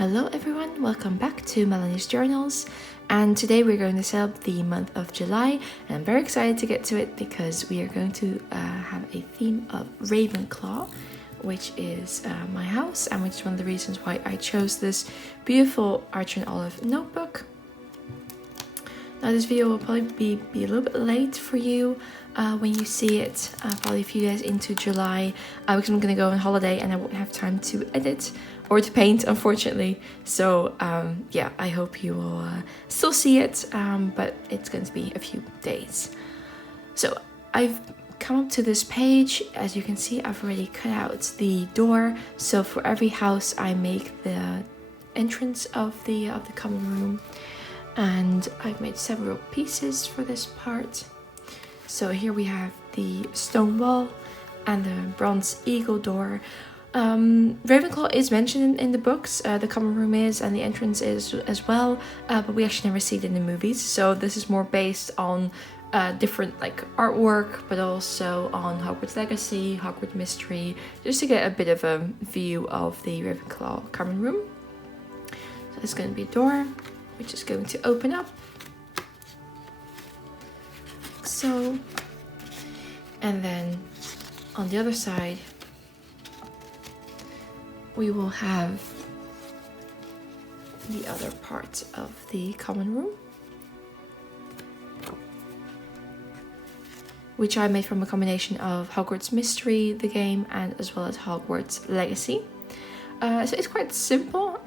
Hello everyone, welcome back to Melanie's Journals, and today we're going to set up the month of July, and I'm very excited to get to it because we are going to have a theme of Ravenclaw, which is my house, and which is one of the reasons why I chose this beautiful Archer and Olive notebook. Now this video will probably be a little bit late for you when you see it, probably a few days into July, because I'm going to go on holiday and I won't have time to edit or to paint, unfortunately. So yeah, I hope you will still see it, but it's going to be a few days. So I've come up to this page. As you can see, I've already cut out the door. So for every house, I make the entrance of the common room. And I've made several pieces for this part. So here we have the stone wall and the bronze eagle door. Ravenclaw is mentioned in the books, the common room is, and the entrance is as well, but we actually never see it in the movies. So this is more based on different like artwork, but also on Hogwarts Legacy, Hogwarts Mystery, just to get a bit of a view of the Ravenclaw common room. So there's going to be a door, which is going to open up. So, and then on the other side, we will have the other part of the common room, which I made from a combination of Hogwarts Mystery, the game, and as well as Hogwarts Legacy. So it's quite simple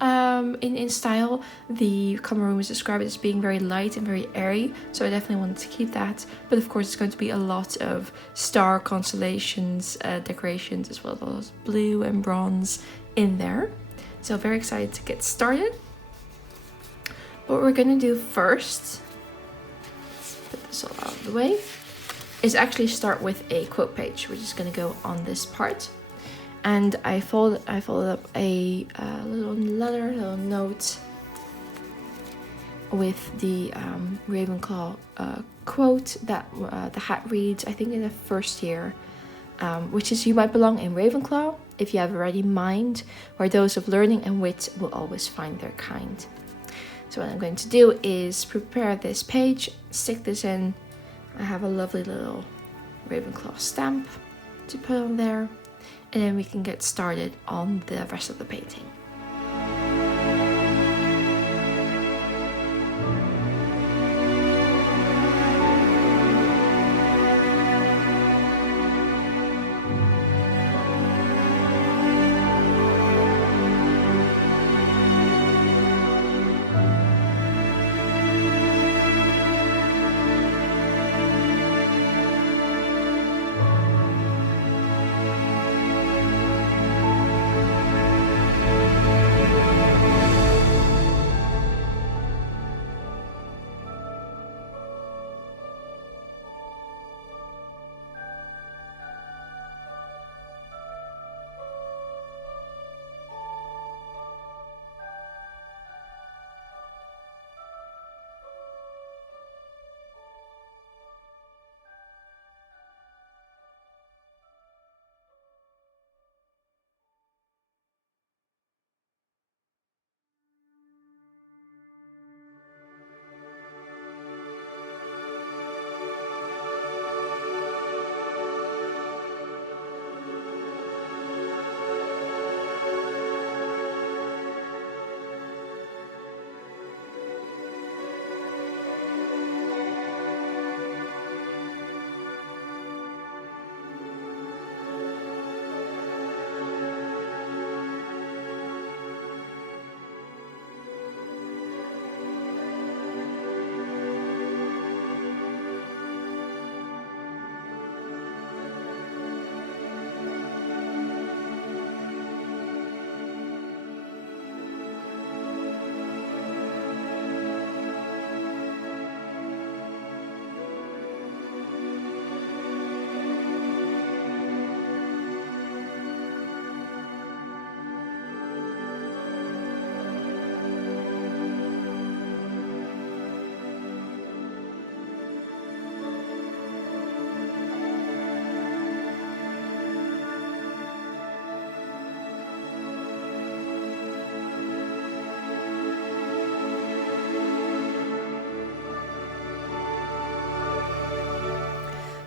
in style. The common room is described as being very light and very airy, so I definitely wanted to keep that. But of course, it's going to be a lot of star constellations, decorations, as well as blue and bronze in there. So very excited to get started. What we're going to do first, let's put this all out of the way, is actually start with a quote page, which is going to go on this part. And I folded up a little note with the Ravenclaw quote that the hat reads, I think in the first year, which is, "You might belong in Ravenclaw if you have a ready mind, where those of learning and wit will always find their kind." So what I'm going to do is prepare this page, stick this in. I have a lovely little Ravenclaw stamp to put on there. And then we can get started on the rest of the painting.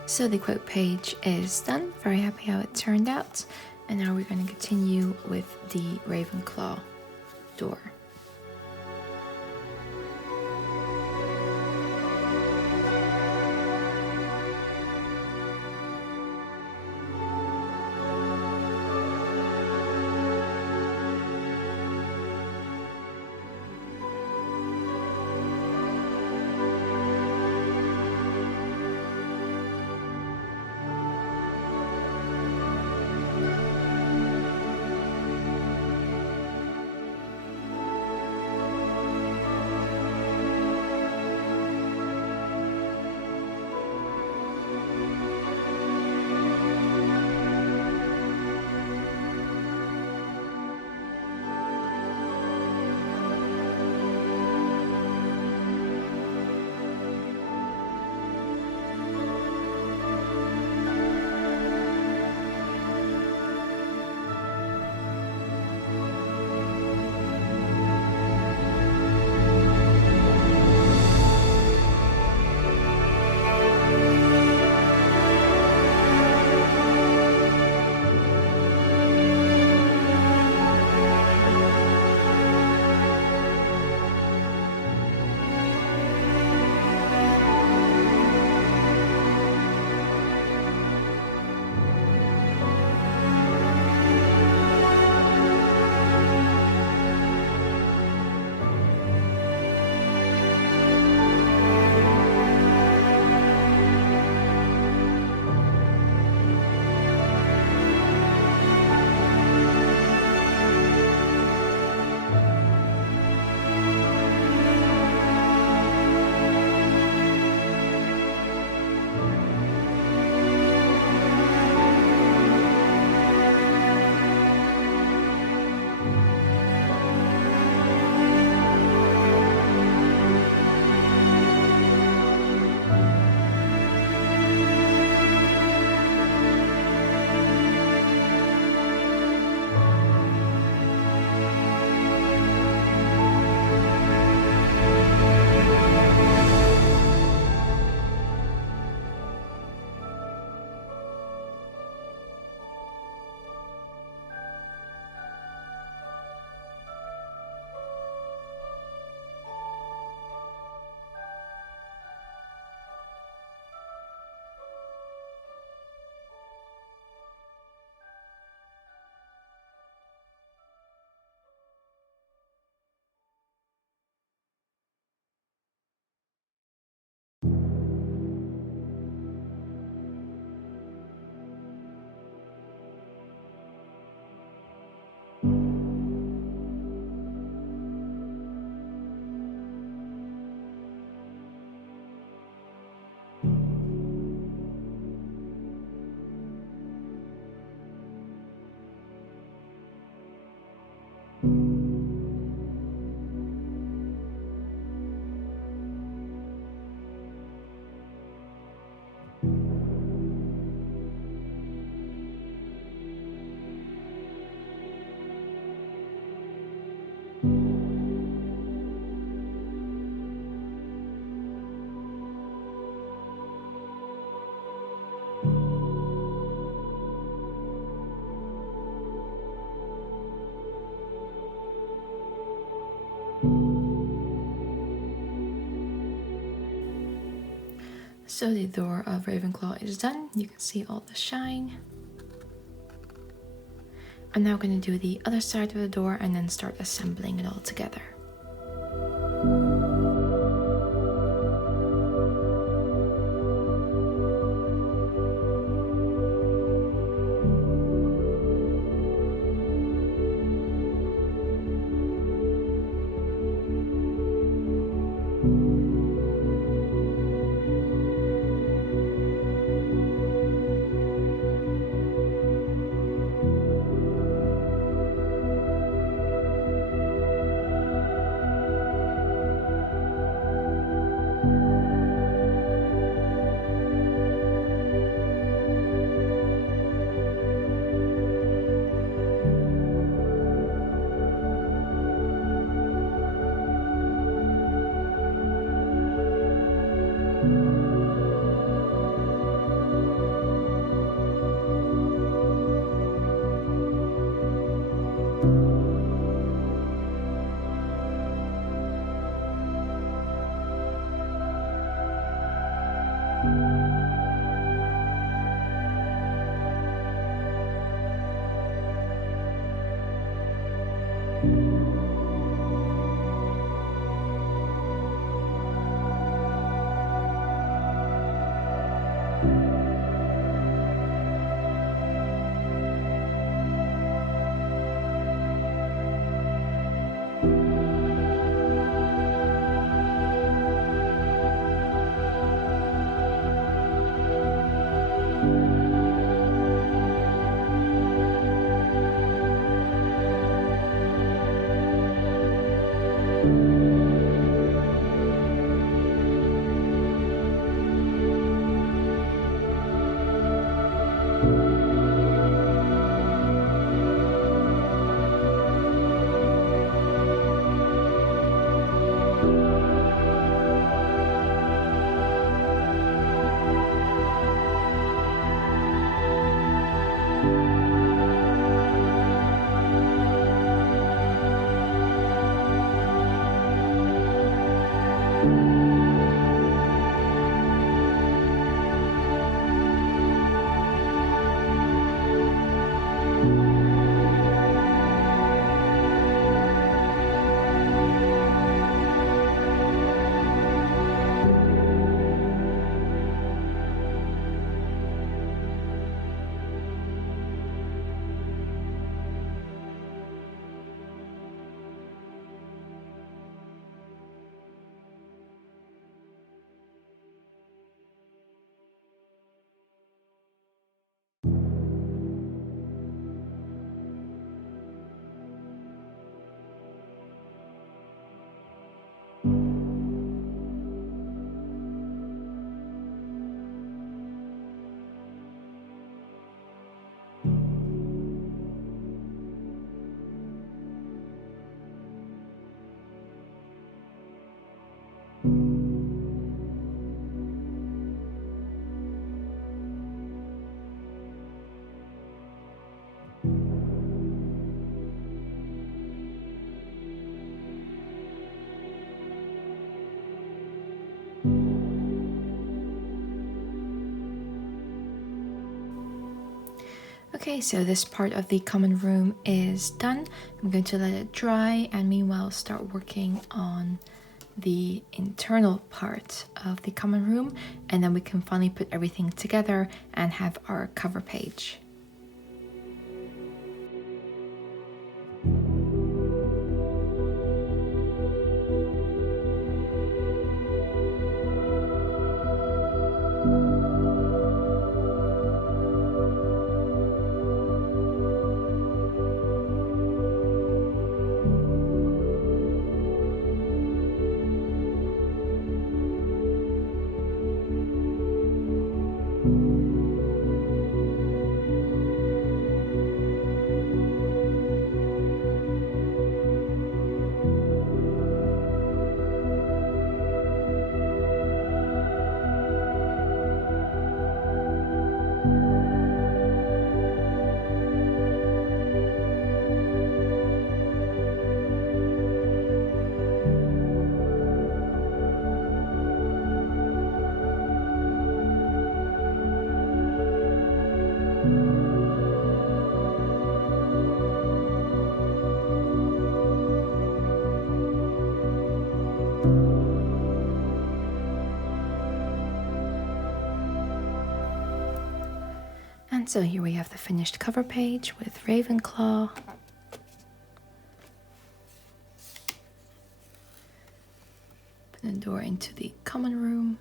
So the quote page is done. Very happy how it turned out. And now we're going to continue with the Ravenclaw door. So the door of Ravenclaw is done. You can see all the shine. I'm now going to do the other side of the door and then start assembling it all together. Okay, so this part of the common room is done. I'm going to let it dry and meanwhile start working on the internal part of the common room, and then we can finally put everything together and have our cover page. And so here we have the finished cover page with Ravenclaw. Open the door into the common room.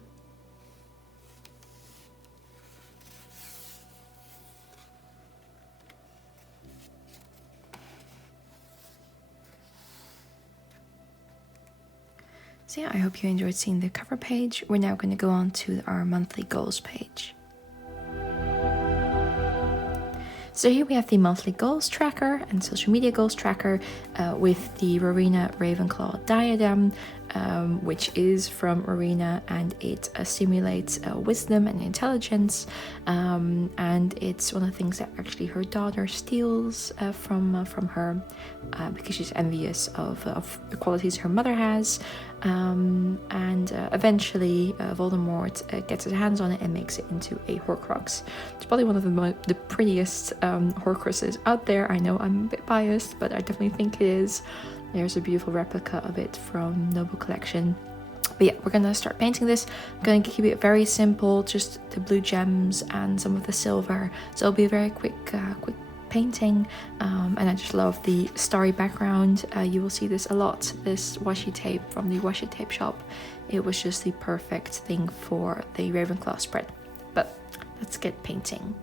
So yeah, I hope you enjoyed seeing the cover page. We're now going to go on to our monthly goals page. So here we have the monthly goals tracker and social media goals tracker with the Rowena Ravenclaw diadem, which is from Rowena, and it simulates wisdom and intelligence, and it's one of the things that actually her daughter steals from her because she's envious of the qualities her mother has, and eventually Voldemort gets his hands on it and makes it into a Horcrux. It's probably one of the prettiest Horcruxes out there. I know I'm a bit biased, but I definitely think it is. There's a beautiful replica of it from Noble Collection. But yeah, we're gonna start painting this. I'm gonna keep it very simple, just the blue gems and some of the silver. So it'll be a very quick painting. And I just love the starry background. You will see this a lot, this washi tape from the Washi Tape Shop. It was just the perfect thing for the Ravenclaw spread. But let's get painting.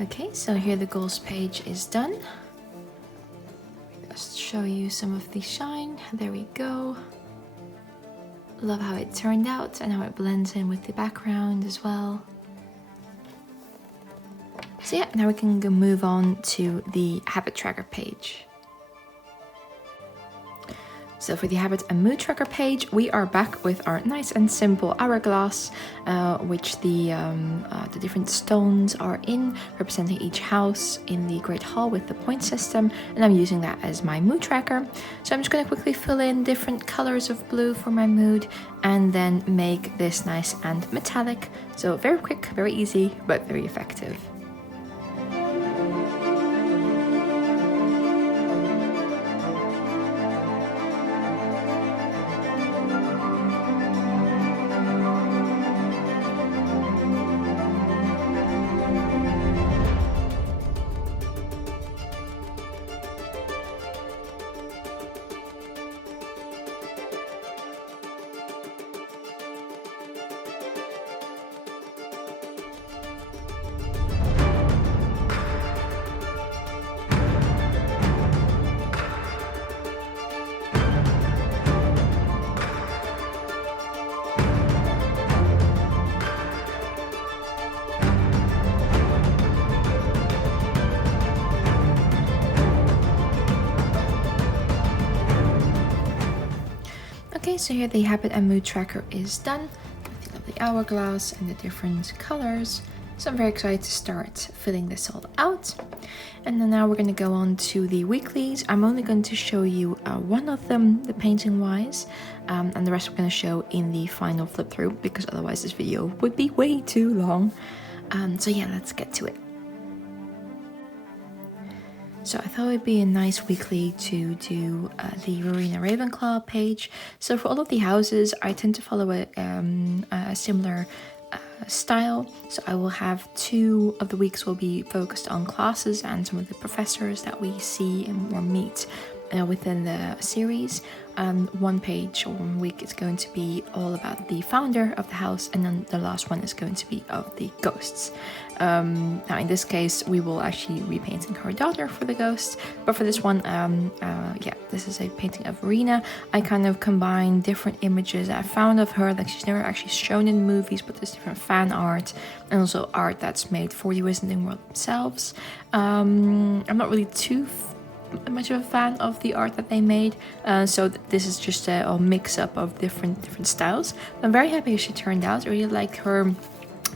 Okay, so here the goals page is done. Just show you some of the shine. There we go. Love how it turned out and how it blends in with the background as well. So yeah, now we can go move on to the habit tracker page. So for the habit and mood tracker page, we are back with our nice and simple hourglass, which the different stones are in, representing each house in the Great Hall with the point system, and I'm using that as my mood tracker. So I'm just going to quickly fill in different colors of blue for my mood, and then make this nice and metallic. So very quick, very easy, but very effective. Okay, so here the habit and mood tracker is done with the lovely hourglass and the different colors. So I'm very excited to start filling this all out. And then now we're going to go on to the weeklies. I'm only going to show you one of them, the painting wise, and the rest we're going to show in the final flip through, because otherwise this video would be way too long. So yeah, let's get to it. So I thought it would be a nice weekly to do the Rowena Ravenclaw page. So for all of the houses, I tend to follow a similar style. So I will have 2 of the weeks will be focused on classes and some of the professors that we see and or meet within the series. One page or 1 week is going to be all about the founder of the house, and then the last one is going to be of the ghosts. Now in this case we will actually be painting her daughter for the ghosts, but for this one, yeah, this is a painting of Rena. I kind of combine different images I found of her, like she's never actually shown in movies, but there's different fan art and also art that's made for the Wizarding World themselves. I'm not really too much of a fan of the art that they made, so this is just a mix up of different styles. I'm very happy how she turned out. I really like her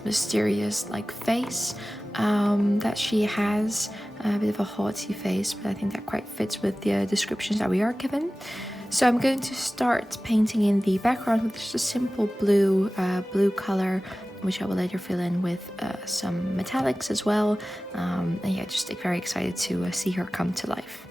mysterious like face that she has, a bit of a haughty face, but I think that quite fits with the descriptions that we are given. So I'm going to start painting in the background with just a simple blue color, which I will later fill in with some metallics as well. And yeah, just very excited to see her come to life.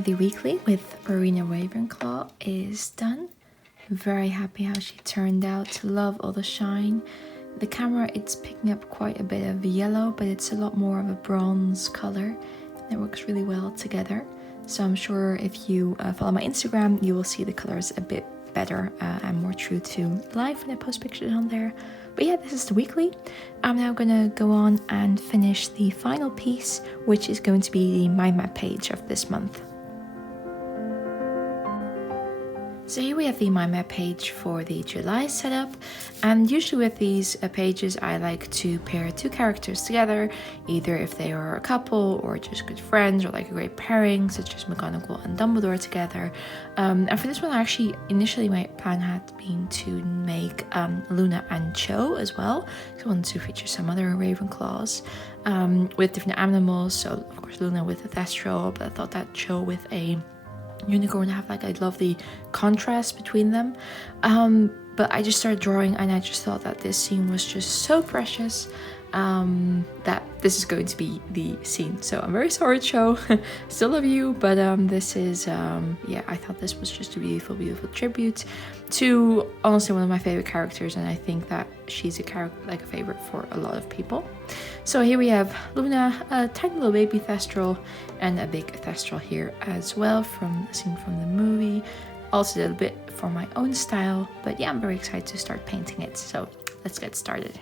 here the weekly with Marina Ravenclaw is done. Very happy how she turned out. Love all the shine. The camera, it's picking up quite a bit of yellow, but it's a lot more of a bronze color. It works really well together. So I'm sure if you follow my Instagram, you will see the colors a bit better and more true to life when I post pictures on there. But yeah, this is the weekly. I'm now gonna go on and finish the final piece, which is going to be the mind map page of this month. So here we have the mind map page for the July setup, and usually with these pages I like to pair two characters together, either if they are a couple or just good friends or like a great pairing such as McGonagall and Dumbledore together. And for this one actually initially my plan had been to make Luna and Cho as well, because I wanted to feature some other Ravenclaws with different animals. So of course Luna with a Thestral, but I thought that Cho with a unicorn have like a lovely contrast between them, but I just started drawing and I just thought that this scene was just so precious that this is going to be the scene. So I'm very sorry, Cho. Still love you, but this is yeah, I thought this was just a beautiful tribute to honestly one of my favorite characters, and I think that she's a character like a favorite for a lot of people. So here we have Luna, a tiny little baby Thestral, and a big Thestral here as well from the scene from the movie. Also did a bit for my own style, but yeah, I'm very excited to start painting it. So let's get started.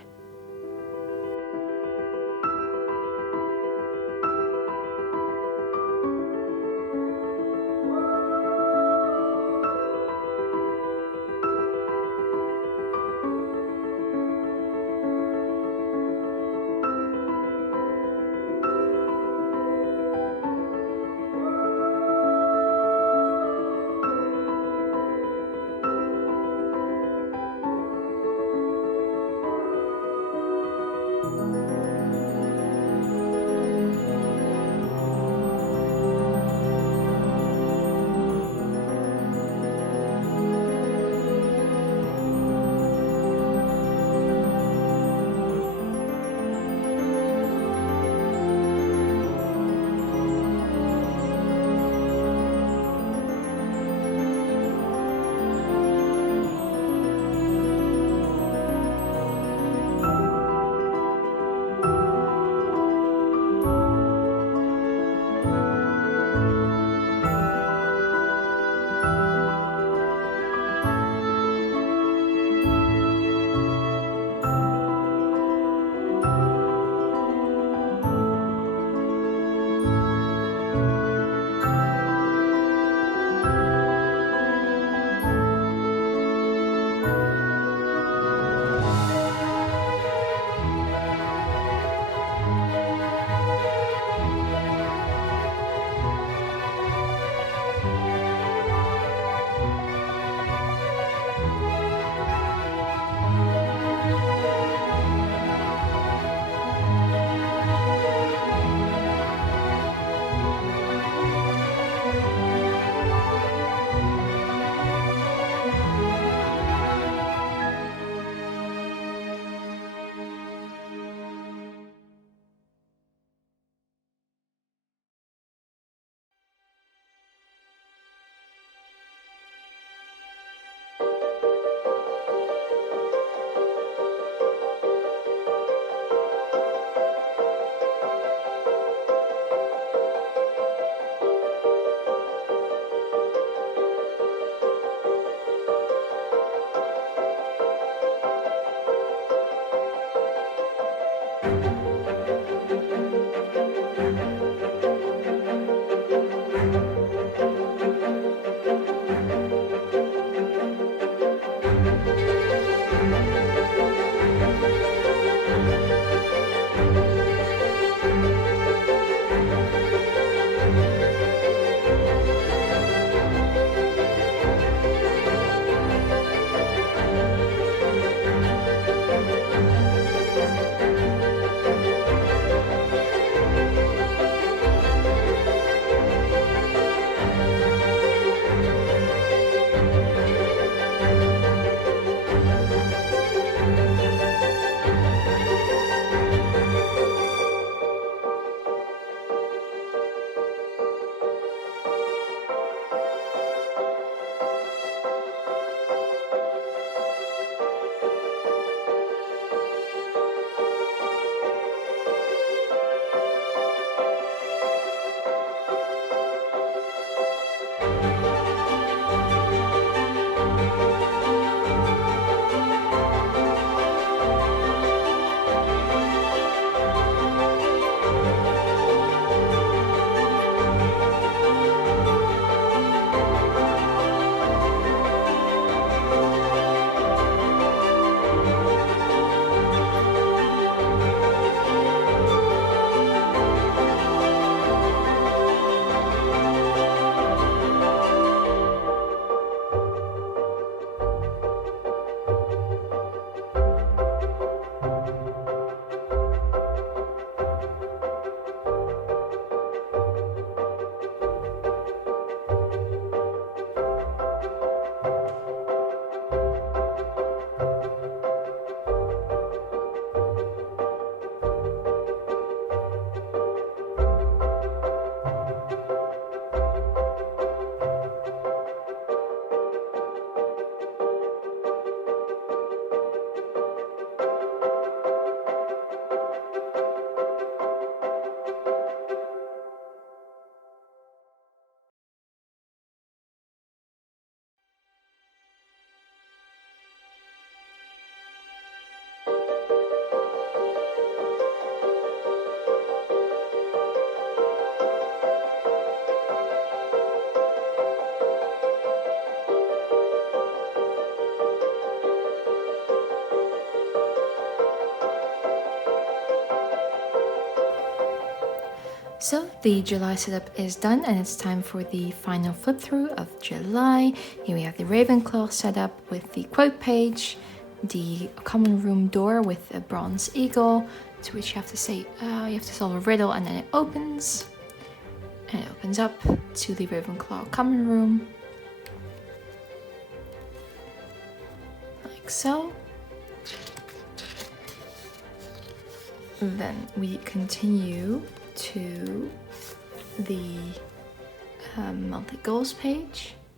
So the July setup is done and it's time for the final flip through of July. Here we have the Ravenclaw setup with the quote page, the common room door with a bronze eagle, to which you have to say, you have to solve a riddle, and then it opens. And it opens up to the Ravenclaw common room. Like so. Then we continue to the monthly goals page.